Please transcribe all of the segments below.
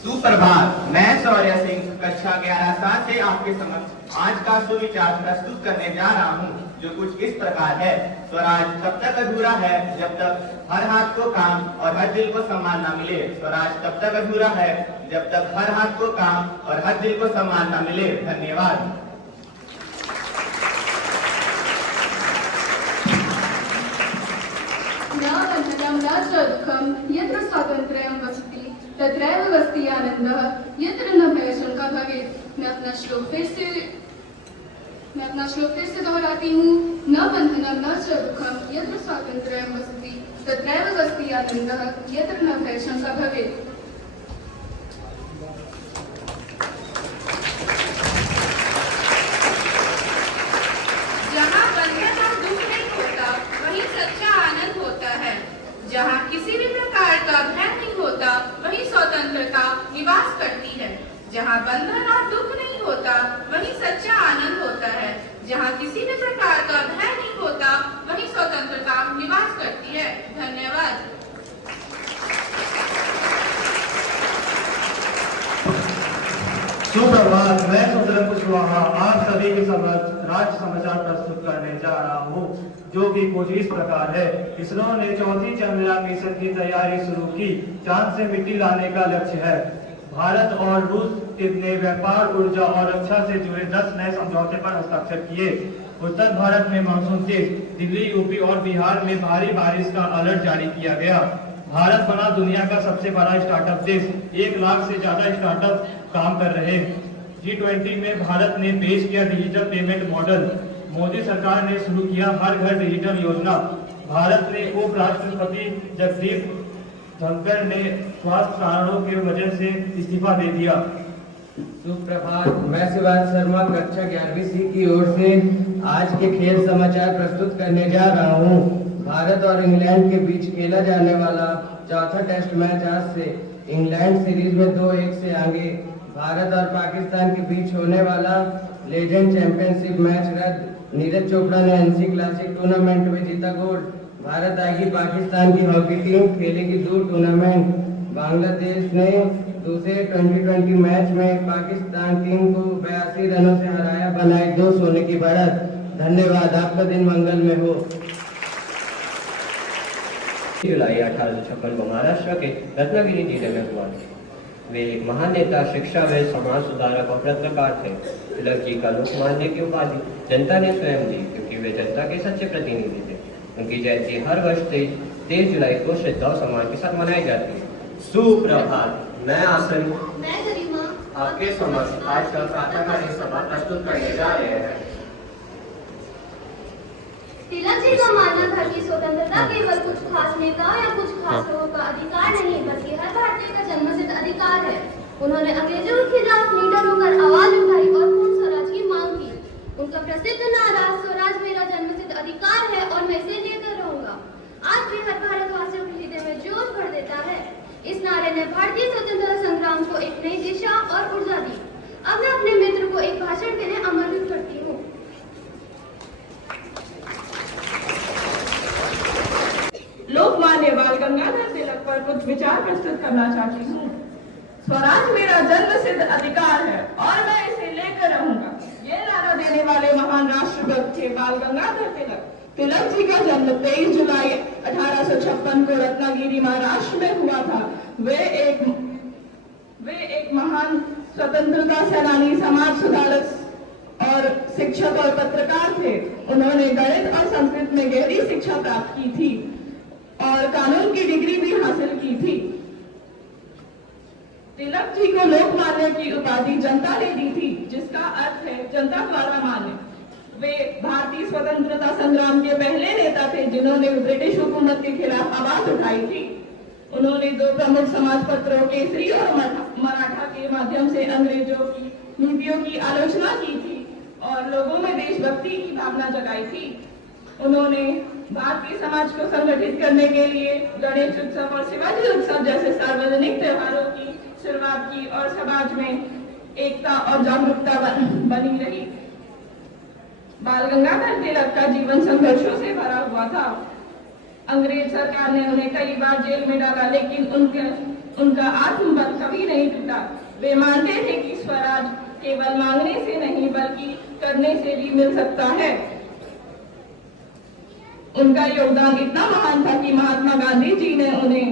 सुप्रभात। मैं शौर्य सिंह कक्षा 11 से आपके समक्ष आज का सुविचार प्रस्तुत करने जा रहा हूँ, जो कुछ इस प्रकार है। स्वराज तब तक अधूरा है जब तक हर हाथ को काम और हर दिल को सम्मान न मिले। स्वराज तब तक अधूरा है जब तक हर हाथ को काम और हर दिल को सम्मान न मिले। धन्यवाद। न बन्धनं न च दुःखं यत्र स्वातन्त्र्यं वसति तत्रैव वसति आनन्दः यत्र न भयशंका भवेत्। मैं अपना श्लोक फिर से दोहराती हूँ। न बन्धनं न च दुःखं यत्र स्वातन्त्र्यं वसति तत्रैव वसति आनन्दः यत्र न भयशंका भवेत्। जहाँ बंधन और दुख नहीं होता वहीं सच्चा आनंद होता है। जहाँ किसी भी प्रकार का भय नहीं होता वहीं स्वतंत्रता निवास करती है। जहाँ बंधन और दुख नहीं होता वहीं सच्चा आनंद होता है। जहाँ किसी भी प्रकार का भय नहीं होता वहीं स्वतंत्रता निवास करती है। धन्यवाद। सुप्रभात। मैं सुंदर कुशवाहा आप सभी के समक्ष राज्य समाचार प्रस्तुत करने जा रहा हूँ, जो कि कुछ इस प्रकार है। इसरो ने चौथी चंद्रयान मिशन की तैयारी शुरू की। चांद से मिट्टी लाने का लक्ष्य है। भारत और रूस ने व्यापार, ऊर्जा और रक्षा से जुड़े 10 नए समझौते पर हस्ताक्षर किए। उत्तर भारत में मानसून तेज, दिल्ली, यूपी और बिहार में भारी बारिश का अलर्ट जारी किया गया। भारत बना दुनिया का सबसे बड़ा स्टार्टअप देश। 1 लाख से ज्यादा स्टार्टअप काम कर रहे। G20 में भारत ने पेश किया डिजिटल पेमेंट मॉडल। मोदी सरकार ने शुरू किया हर घर डिजिटल योजना। भारत ने उपराष्ट्रपति जगदीप धनखड़ ने स्वास्थ्य कारणों की वजह से इस्तीफा दे दिया। सुप्रभात। मैं शिवाज शर्मा कक्षा 11वीं सी की ओर से आज के खेल समाचार प्रस्तुत करने जा रहा हूँ। भारत और इंग्लैंड के बीच खेला जाने वाला चौथा टेस्ट मैच आज से। इंग्लैंड सीरीज में 2-1 से आगे। भारत और पाकिस्तान के बीच होने वाला लेजेंड चैंपियनशिप मैच रद्द। नीरज चोपड़ा ने एनसी क्लासिक टूर्नामेंट में जीता गोल्ड। भारत आएगी पाकिस्तान की हॉकी टीम, खेलेगी दूर टूर्नामेंट। बांग्लादेश ने दूसरे 2020 मैच में पाकिस्तान टीम को 82 रनों से हराया, बनाई 2 सोने की बढ़त। धन्यवाद। आपका दिन मंगल में हो। जुलाई 1856 को महाराष्ट्र के रत्नागिरी जिले में हुआ। वे एक महान नेता, शिक्षाविद, समाज सुधारक और पत्रकार थे। तिलक जी का लोकमान्य की उपाधि जनता ने स्वयं दी, क्योंकि वे जनता के सच्चे प्रतिनिधि थे। उनकी जयंती हर वर्ष 23 जुलाई को श्रद्धा और सम्मान के साथ मनाई जाती है। सुप्रभात। मैं आसन मैं गरिमा आपके समक्ष आज का प्रातःकालीन सभा प्रस्तुत करने जा रहे हैं। तिलक जी का मानना था कि स्वतंत्रता केवल कुछ खास नेताओं या कुछ खास लोगों का अधिकार नहीं, बल्कि हर भारतीय का जन्मसिद्ध अधिकार है। उन्होंने अंग्रेजों के खिलाफ निडर होकर आवाज उठाई और पूर्ण स्वराज की मांग की। उनका प्रसिद्ध नारा स्वराज मेरा जन्मसिद्ध अधिकार है और मैं इसे लेकर रहूंगा, आज भी हर भारतवासियों के हृदय में जोश भर देता है। इस नारे ने भारतीय स्वतंत्रता संग्राम को एक नई दिशा और ऊर्जा दी। अब मैं अपने मित्र को एक भाषण के लिए आमंत्रित करती हूँ। लोकमान्य बाल गंगाधर तिलक पर कुछ विचार प्रस्तुत करना चाहती हूँ। स्वराज मेरा जन्मसिद्ध अधिकार है और मैं इसे लेकर रहूंगा। ये नारा देने वाले महान राष्ट्रभक्त थे बाल गंगाधर तिलक। तिलक जी का जन्म 23 जुलाई 1856 को रत्नागिरी महाराष्ट्र में हुआ था। वे एक महान स्वतंत्रता सेनानी, समाज सुधारक और शिक्षक और पत्रकार थे। उन्होंने गणित और संस्कृत में गहरी शिक्षा प्राप्त की थी और कानून की डिग्री भी हासिल की थी। तिलक जी को लोकमान्य की उपाधि जनता ने दी थी, जिसका अर्थ है जनता द्वारा मान्य। वे भारतीय स्वतंत्रता संग्राम के पहले नेता थे जिन्होंने ब्रिटिश हुकूमत के खिलाफ आवाज उठाई थी। उन्होंने 2 प्रमुख समाज पत्रों, केसरी और मराठा के माध्यम से अंग्रेजों की नीतियों की आलोचना की थी और लोगों में देशभक्ति की भावना जगाई थी। उन्होंने भारतीय समाज को संगठित करने के लिए गणेश उत्सव और शिवाजी उत्सव जैसे सार्वजनिक त्योहारों की शुरुआत की और समाज में एकता और जागरूकता बनी रही। बाल गंगाधर तिलक का जीवन संघर्षों से भरा हुआ था। अंग्रेज सरकार ने उन्हें कई बार जेल में डाला, लेकिन उनका आत्मबल कभी नहीं टूटा। वे मानते थे कि स्वराज केवल मांगने से नहीं बल्कि करने से भी मिल सकता है। उनका योगदान इतना महान था कि महात्मा गांधी जी ने उन्हें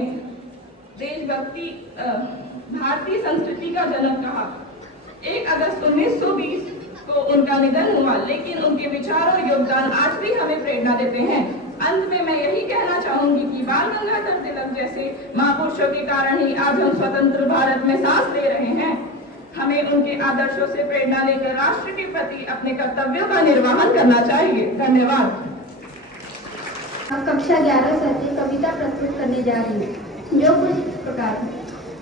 देशभक्ति भारतीय संस्कृति का जनक कहा। 1 अगस्त 1920 को उनका निधन हुआ, लेकिन उनके विचार और योगदान आज भी हमें प्रेरणा देते हैं। अंत में मैं यही कहना चाहूंगी कि बाल गंगाधर तिलक जैसे महापुरुषों के कारण ही आज हम स्वतंत्र भारत में सांस ले रहे हैं। हमें उनके आदर्शों से प्रेरणा लेकर राष्ट्र के प्रति अपने कर्तव्यों का निर्वहन करना चाहिए। धन्यवाद। कक्षा 11 से कविता प्रस्तुत करने जा रही हूँ, जो कुछ इस प्रकार है।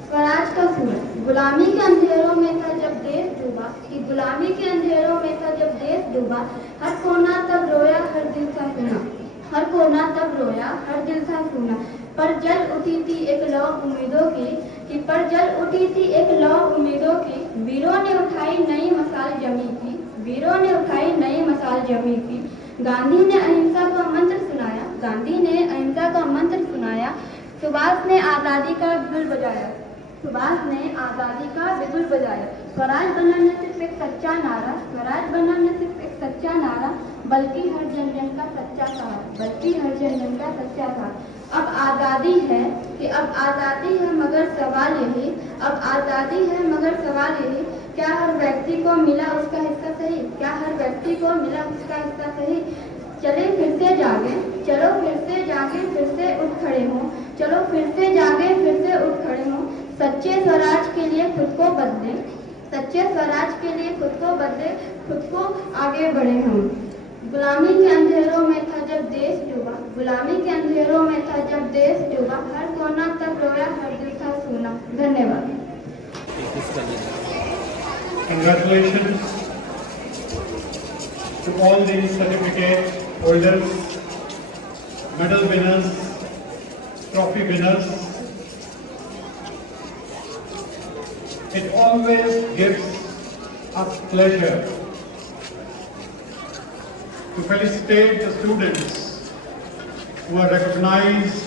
स्वराज का सूरज। गुलामी के अंधेरों में था जब देश डूबा, कि गुलामी के अंधेरों में था जब देश डूबा, हर कोना तब रोया हर दिल था सुना, हर कोना तब रोया हर दिल था सुना। पर जल उठी थी एक लौ उम्मीदों की, कि पर जल उठी थी एक लौ उम्मीदों की, वीरों ने उठाई नई मसाल जमी थी, वीरों ने उठाई नई मसाल जमी थी। गांधी ने अहिंसा का मंत्र सुनाया, गांधी ने अहिंसा का मंत्र सुनाया। सुभाष ने आज़ादी का बिगुल बजाया, सुभाष ने आज़ादी का बिगुल बजाया। स्वराज बनना न सिर्फ एक सच्चा नारा, स्वराज बनना न सिर्फ एक सच्चा नारा, बल्कि हर जन जन का सच्चा सहारा, बल्कि हर जन जन का सच्चा सहारा। अब आज़ादी है कि अब आज़ादी है मगर सवाल यही, अब आज़ादी है मगर सवाल यही, क्या हर व्यक्ति को मिला उसका हिस्सा सही, क्या हर व्यक्ति को मिला उसका हिस्सा सही। चले फिर से जागे, चलो फिर से जागे, फिर से उठ खड़े हों, चलो फिर से जागे, फिर से उठ खड़े हों। सच्चे स्वराज के लिए खुद को बदले, सच्चे स्वराज के लिए खुद को बदले, खुद को आगे बढ़े हम। गुलामी के अंधेरों में था जब देश डूबा, गुलामी के अंधेरों में था जब देश डूबा, हर कोना तब रोया हर दिल था सुना। धन्यवाद। Congratulations to all the certificate holders, medal winners, trophy winners. It always gives us pleasure to felicitate the students who are recognized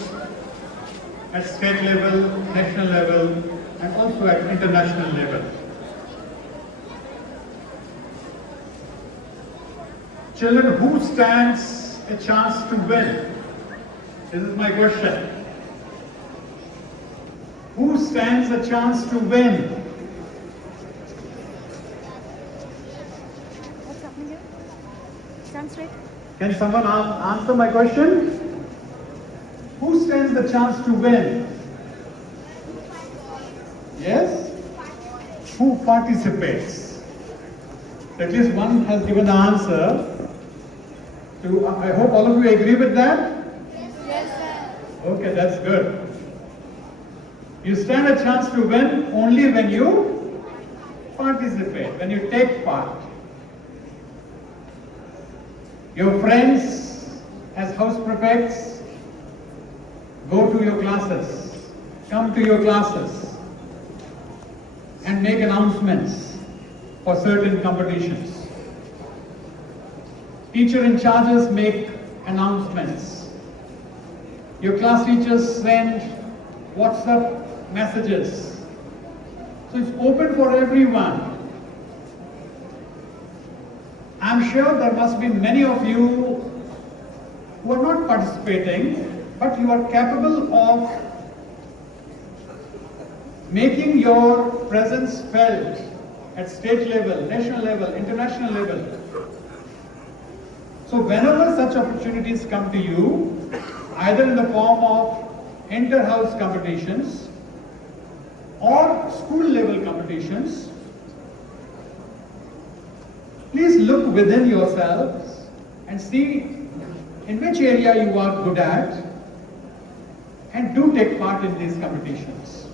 at state level, national level, and also at international level. Children, who stands a chance to win? This is my question. Who stands a chance to win? Can someone answer my question? Who stands the chance to win? Yes? Who participates? At least one has given the answer. I hope all of you agree with that? Yes, sir. Okay, that's good. You stand a chance to win only when you participate, when you take part. Your friends as house prefects go to your classes, come to your classes and make announcements for certain competitions. Teacher in charges make announcements. Your class teachers send WhatsApp messages. So it's open for everyone. I'm sure there must be many of you who are not participating, but you are capable of making your presence felt at state level, national level, international level. So whenever such opportunities come to you, either in the form of inter-house competitions or school level competitions, please look within yourselves and see in which area you are good at and do take part in these competitions.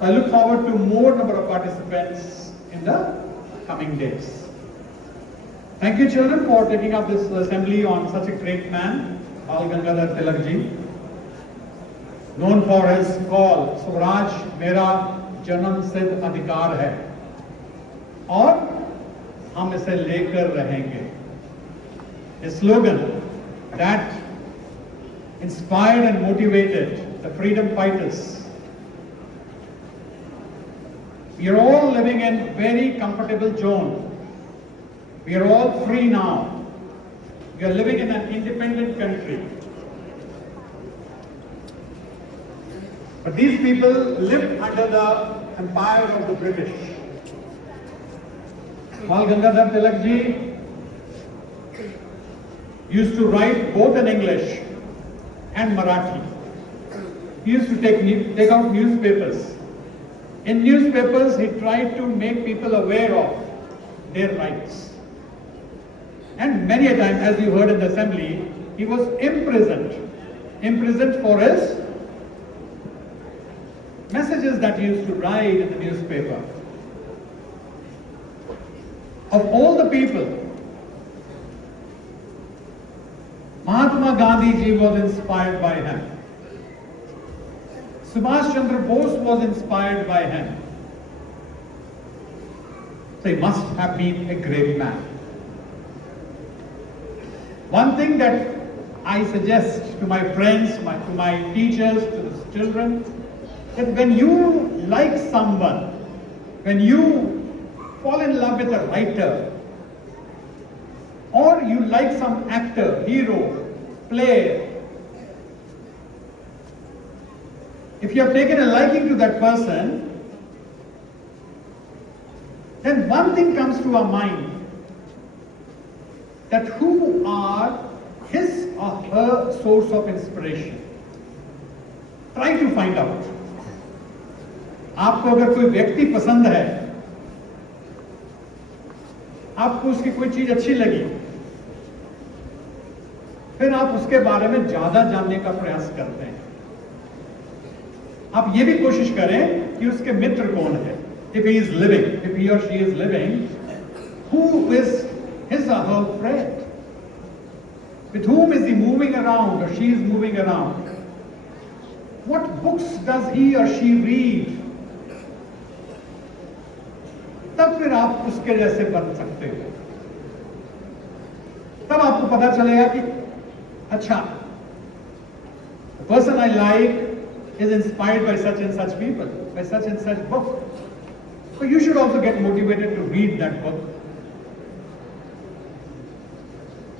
I look forward to more number of participants in the coming days. Thank you, children, for taking up this assembly on such a great man, Bal Gangadhar Tilak ji, known for his call, Swaraj Mera Janam Siddh Adhikar Hai, और हम इसे लेकर रहेंगे. A slogan that inspired and motivated the freedom fighters. We are all living in very comfortable zone. We are all free now. We are living in an independent country. But these people lived under the empire of the British. Bal Gangadhar Tilak ji used to write both in English and Marathi. He used to take out newspapers. In newspapers, he tried to make people aware of their rights. And many a time, as you heard in the assembly, he was imprisoned for his messages that he used to write in the newspaper. Of all the people, Mahatma Gandhi ji was inspired by him. Subhash Chandra Bose was inspired by him. So he must have been a great man. One thing that I suggest to my friends, to my teachers, to the children, that when you like someone, when you fall in love with a writer, or you like some actor, hero, player, if you have taken a liking to that person, then one thing comes to our mind, that who are his or her source of inspiration. Try to find out. आपको अगर कोई व्यक्ति पसंद है, आपको उसकी कोई चीज अच्छी लगी, फिर आप उसके बारे में ज्यादा जानने का प्रयास करते हैं. आप ये भी कोशिश करें कि उसके मित्र कौन है. If he is living, if he or she is living, who is his or her friend? With whom is he moving around or she is moving around? What books does he or she read? तब फिर आप उसके जैसे बन सकते हो. तब आपको पता चलेगा कि अच्छा, the person I like is inspired by such and such people, by such and such book. So you should also get motivated to read that book.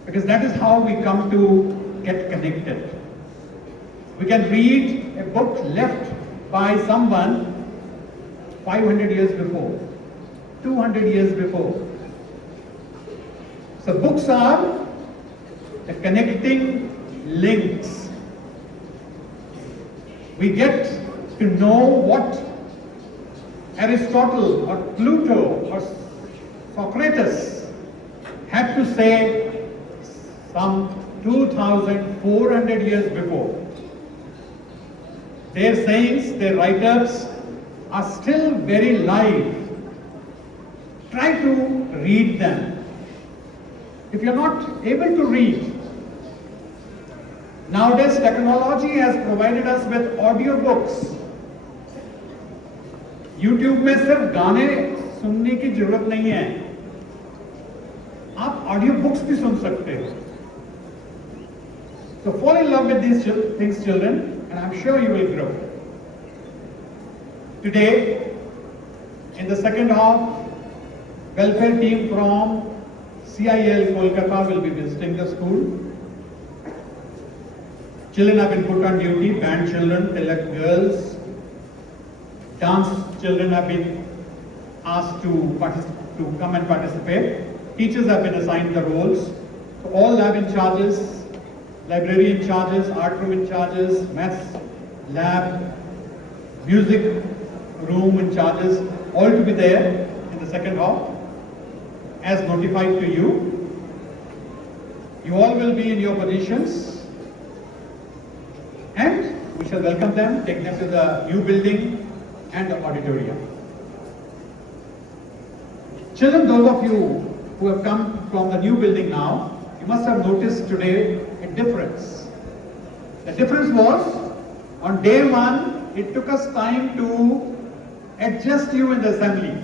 Because that is how we come to get connected. We can read a book left by someone 500 years before, 200 years before. So books are the connecting links. We get to know what Aristotle or Plato or Socrates had to say some 2,400 years before. Their sayings, their write-ups are still very live. Try to read them. If you're not able to read, nowadays technology has provided us with audio books. YouTube में सिर्फ गाने सुनने की जरूरत नहीं है, आप audio books भी सुन सकते हो. So fall in love with these things, children, and I'm sure you will grow. Today, in the second half, welfare team from CIL Kolkata will be visiting the school. Children have been put on duty, band children, Tilak girls, dance children have been asked to come and participate. Teachers have been assigned the roles. So all lab in charges, library in charges, art room in charges, maths lab, music room in charges, all to be there in the second half as notified to you. You all will be in your positions and we shall welcome them, take them to the new building and the auditorium. Children, those of you who have come from the new building now, you must have noticed today a difference. The difference was, on day one, it took us time to adjust you in the assembly.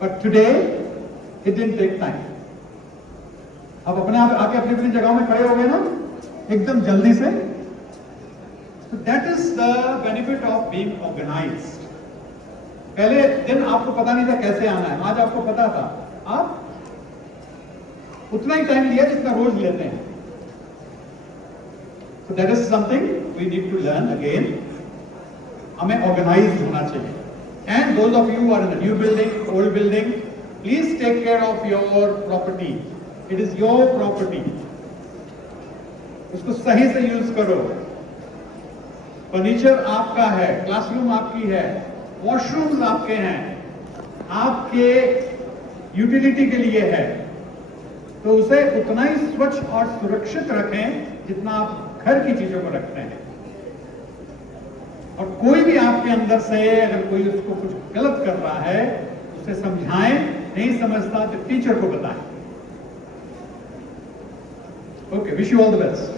But today, it didn't take time. आप अपने आप आके अपनी अपनी जगह में खड़े हो गए ना, एकदम जल्दी से. So that is the benefit of being organized. पहले दिन आपको पता नहीं था कैसे आना है, आज आपको पता था. आप उतना ही टाइम लिया जितना रोज लेते हैं. So that is something we need to learn again. हमें organized होना चाहिए. And those of you who are in the new building, old building, please take care of your property. It is your property. उसको सही से use करो. Furniture आपका है, classroom आपकी है, वॉशरूम्स आपके हैं, आपके यूटिलिटी के लिए है. तो उसे उतना ही स्वच्छ और सुरक्षित रखें जितना आप घर की चीजों को रखते हैं. और कोई भी आपके अंदर से अगर कोई उसको कुछ गलत कर रहा है, उसे समझाएं. नहीं समझता तो टीचर को बताएं. Okay, wish you all the best.